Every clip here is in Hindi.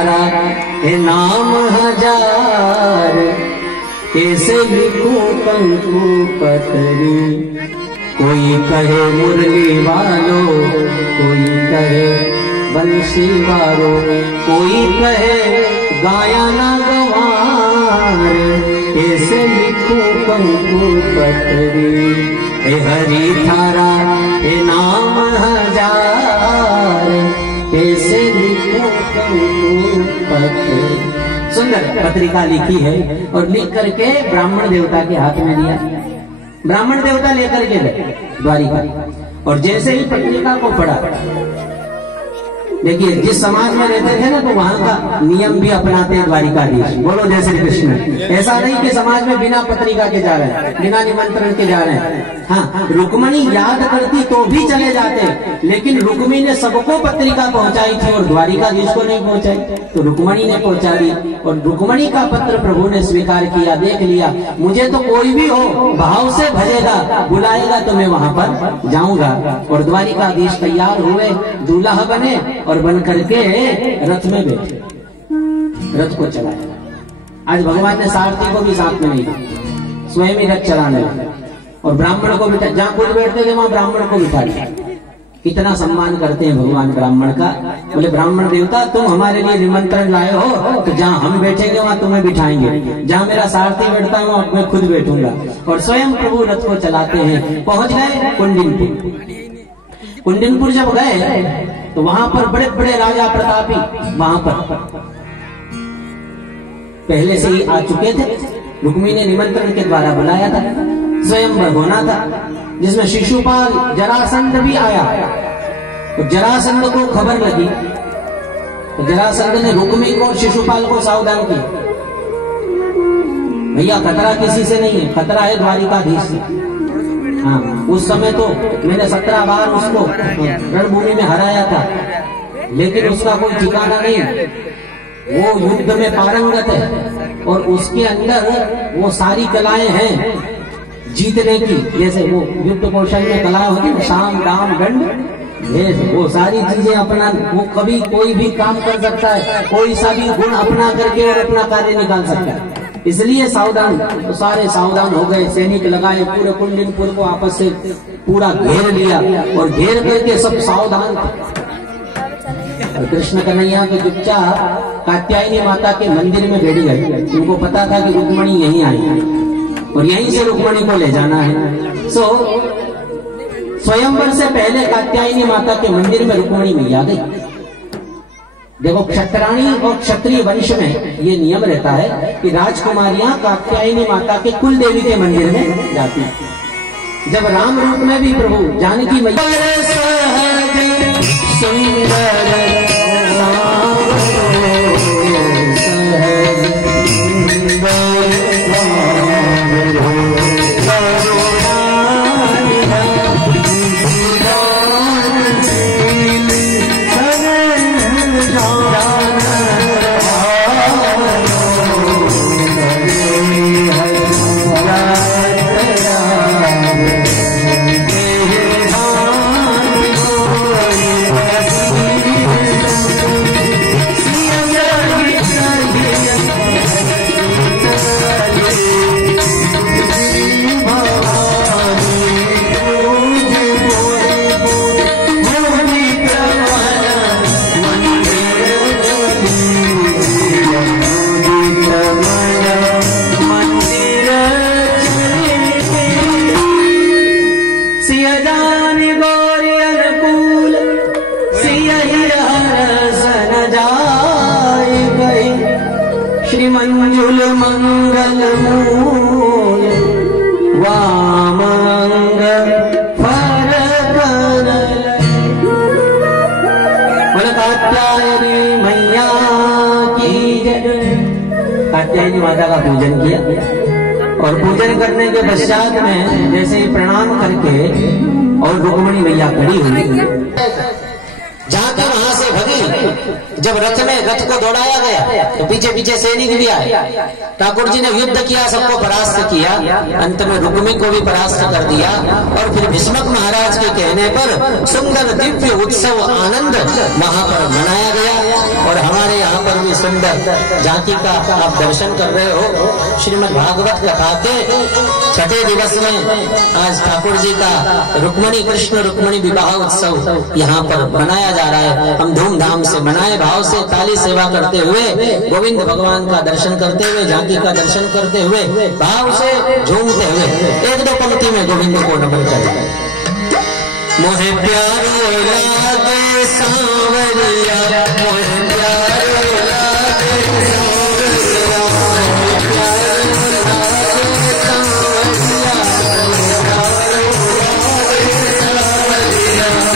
थारा हे नाम हजार, कैसे लिखूं कंकु पतरी। कोई कहे मुरली वालो, कोई कहे बंसी वालो, कोई कहे गाया ना गवार, कैसे लिखूं कंकु पतरी। हे हरि थारा हे नाम हजार, कैसे लिखूं कंकु पतरी। सुंदर पत्रिका लिखी है और लिख करके ब्राह्मण देवता के हाथ में दिया। ब्राह्मण देवता लेकर के गए द्वारिका, और जैसे ही पत्रिका को पढ़ा, देखिए जिस समाज में रहते थे ना तो वहां का नियम भी अपनाते हैं द्वारिकाधीश। बोलो जय श्री कृष्ण। ऐसा नहीं कि समाज में बिना पत्रिका के जा रहे हैं, बिना निमंत्रण के जा रहे हैं। हाँ, रुक्मणी याद करती तो भी चले जाते, लेकिन रुक्मी ने सबको पत्रिका पहुंचाई थी और द्वारिकाधीश को नहीं पहुंचाई, तो रुक्मणी ने पहुंचा दी। और रुक्मणी का पत्र प्रभु ने स्वीकार किया, देख लिया मुझे तो कोई भी हो भाव से भजेगा, बुलाएगा तो मैं वहां पर जाऊंगा। और द्वारिकाधीश तैयार हुए, दूल्हा बने और बन करके रथ में बैठे, रथ को चलाया। आज भगवान ने सारथी को भी साथ में नहीं दिया, स्वयं ही रथ चलाने लगे और ब्राह्मण को बिठा, जहां खुद बैठते थे वहां ब्राह्मण को बिठा दिया। कितना सम्मान करते हैं भगवान ब्राह्मण का। बोले ब्राह्मण देवता तुम हमारे लिए निमंत्रण लाए हो, तो जहां हम बैठेंगे वहां तुम्हें बिठाएंगे, जहां मेरा सारथी बैठता है वहां मैं खुद बैठूंगा। और स्वयं प्रभु रथ को चलाते हैं। पहुंच गए कुंडिनपुर। कुंडिनपुर जब गए तो वहां पर बड़े बड़े राजा प्रतापी वहां पर पहले से ही आ चुके थे। रुक्मी ने निमंत्रण के द्वारा बुलाया था, स्वयंवर होना था, जिसमें शिशुपाल जरासंध भी आया। तो जरासंध को खबर लगी तो जरासंध ने रुक्मी को और शिशुपाल को सावधान किया, भैया खतरा किसी से नहीं है, खतरा है द्वारिकाधीश से। हाँ, उस समय तो मैंने 17 बार उसको रणभूमि में हराया था, लेकिन उसका कोई ठिकाना नहीं। वो युद्ध में पारंगत है और उसके अंदर वो सारी कलाएं हैं जीतने की। जैसे वो युद्ध कौशल में कला होती है, शाम दाम दंड, वो सारी चीजें अपना, वो कभी कोई भी काम कर सकता है, कोई सा भी गुण अपना करके और अपना कार्य निकाल सकता है। इसलिए सावधान, तो सारे सावधान हो गए, सैनिक लगाए, पूरे कुंडिनपुर को आपस से पूरा घेर लिया और घेर करके सब सावधान। कृष्ण कन्हैया की चुपचाप कात्यायनी माता के मंदिर में बैठ गए। उनको पता था कि रुक्मणी यहीं आई और यहीं से रुक्मणी को ले जाना है। सो स्वयंवर से पहले कात्यायनी माता के मंदिर में रुक्मणी मैया गई। देखो क्षत्राणी और क्षत्रिय वंश में ये नियम रहता है कि राजकुमारियां कात्यायनी माता के कुल देवी के मंदिर में जाती हैं। जब राम रूप में भी प्रभु जानकी मैया मंजुल मंगल मूल वामंग फर कात्यायनी मैया की जय। कात्यायनी माता का पूजन किया और पूजन करने के पश्चात में जैसे ही प्रणाम करके और रुक्मणी मैया खड़ी हुई, जहां तक वहां से भगे नहीं, जब रथ को दौड़ाया गया तो पीछे पीछे सैनिक भी आए। ठाकुर जी ने युद्ध किया, सबको परास्त किया, अंत में रुक्मी को भी परास्त कर दिया। और फिर भीष्मक महाराज के कहने पर सुंदर दिव्य उत्सव आनंद वहां पर मनाया गया। और हमारे यहाँ पर भी सुंदर झांकी का आप दर्शन कर रहे हो। श्रीमद् भागवत कथा के छठे दिवस में आज ठाकुर जी का रुक्मणी कृष्ण रुक्मणी विवाह उत्सव यहाँ पर मनाया जा रहा है। हम धूमधाम से मनाए, भाव से ताली सेवा करते हुए, गोविंद भगवान का दर्शन करते हुए, झांकी का दर्शन करते हुए, भाव से झूमते हुए एक दो पंक्ति में गोविंद को नमन करें। मोहे प्यारो लागे सांवरिया, मोहे प्यारो लागे सांवरिया, मोहे प्यारो लागे सांवरिया,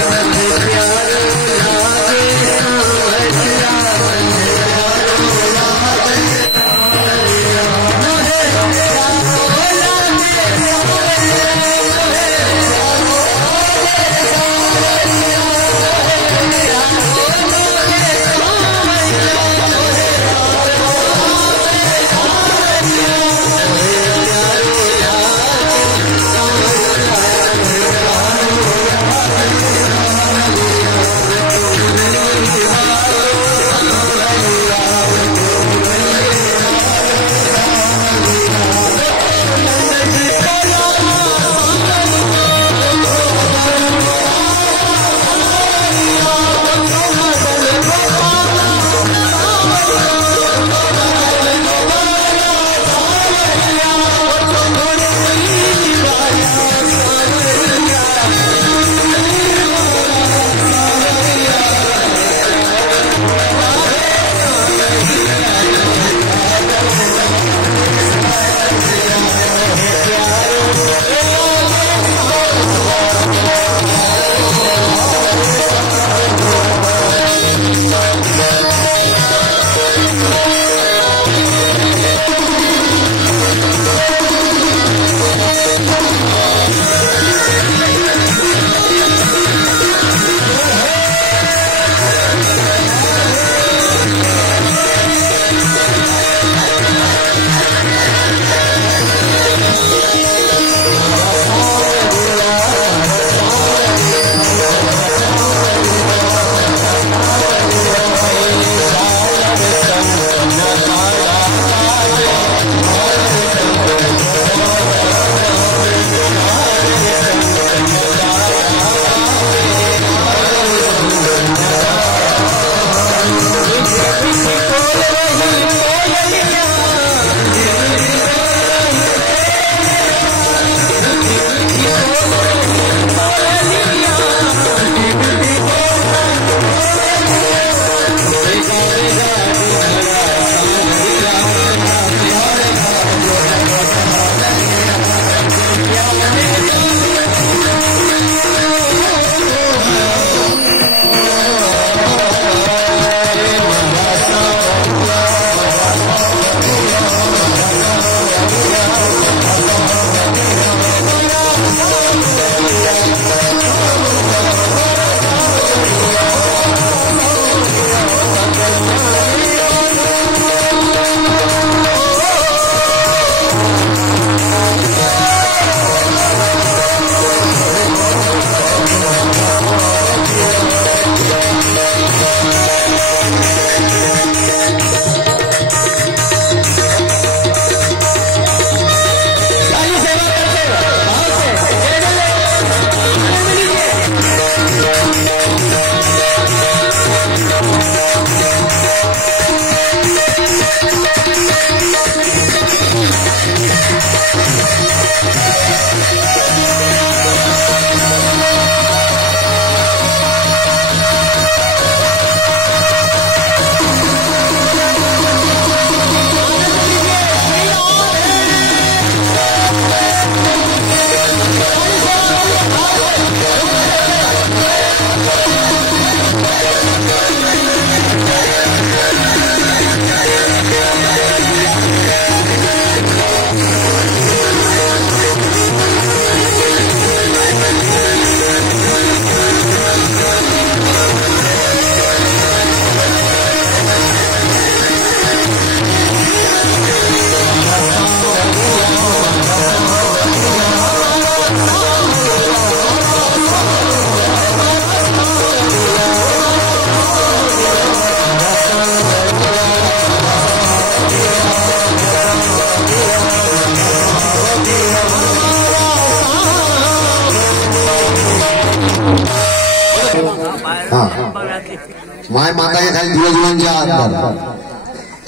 माए माता के खाली धीरे जुलन जा अंदर।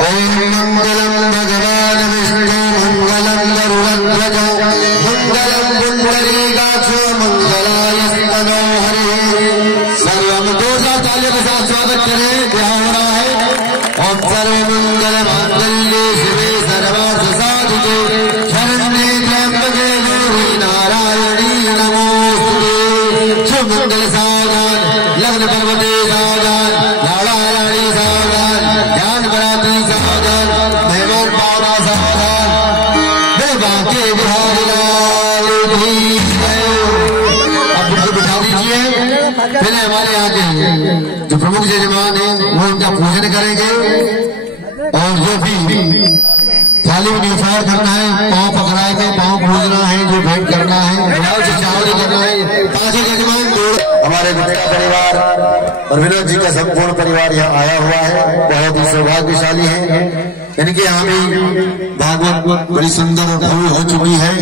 ओम मंगलम भगवान विष्णु मंगलम गरुड़ध्वज मंगलम पुंडरीकाक्ष मंगलाय स्तनो हरि। सर्वम जोरदार तालियों के साथ स्वागत करें, क्या हो रहा है। ओम सर्व मंगल मांगल्ये शिवे सर्वार्थ साधिके शरण्ये त्र्यंबके गौरी नारायणी नमोस्तुते। शुभ मंगल सावधान, लग्न पर्वते सावधान, लाड़ा लाड़ी सावधान, ध्यान बराती सावधान, मेहमान पावना सावधान। बाके बिहारी लाल की जय। अब उनको बिठा दीजिए। पहले हमारे यहाँ के जो प्रमुख जजमान है वो उनका पूजन करेंगे, और जो भी थाली में निफार करना है, पाँव पकड़ाए थे, पाँव पूजना है, जो भेंट करना है, चावल करना है। पांचों जजमान हमारे गुप्ता परिवार और विनोद जी का संपूर्ण परिवार यहाँ आया हुआ है, बहुत ही सौभाग्यशाली है। इनके यहाँ भी भागवत बड़ी सुंदर हो चुकी है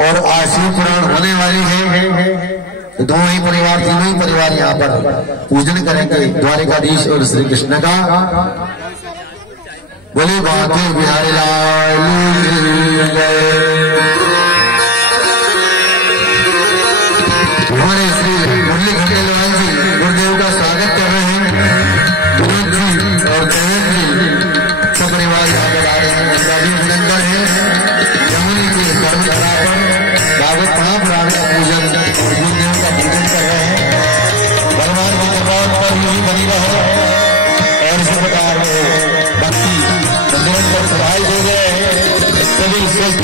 और आज शिव पुराण होने वाली है। तो दोनों ही परिवार, तीनों ही परिवार यहाँ पर पूजन करेंगे द्वारिकाधीश और श्री कृष्ण का। बोले बाके बिहारी लाल हमारे श्री मुरली खंडेलवाल जी गुरुदेव का स्वागत कर रहे हैं। विनोद जी और जयंत जी सब परिवार यहाँ पर आ रहे हैं। उनका भी अभिनंदन है। यमुनी के धर्मधरा पर भागवत महापुराण का पूजन, गुरुदेव का पूजन कर रहे हैं। भगवान की कृपा पर यही बनी रहे और इसी प्रकार भक्ति निरंतर सफाई दे रहे हैं। सभी श्रेष्ठ